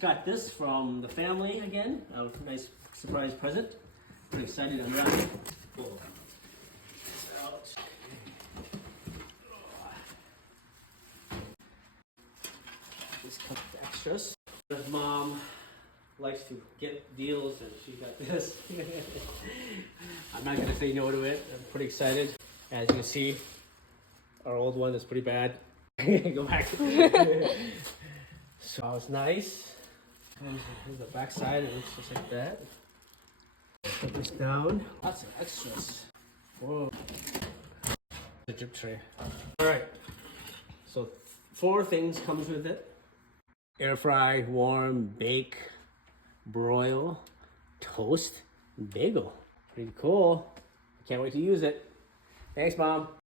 Just got this from the family again. A nice surprise present. Pretty excited on that. Pull this out. Just cut the extras. His mom likes to get deals, and she got this. I'm not gonna say no to it. I'm pretty excited. As you can see, our old one is pretty bad. Go back. So it's nice. Here's the back side. It looks just like that. Put this down. Lots of extras. Whoa. The drip tray. All right. So 4 things comes with it: air fry, warm, bake, broil, toast, bagel. Pretty cool. Can't wait to use it. Thanks, Mom.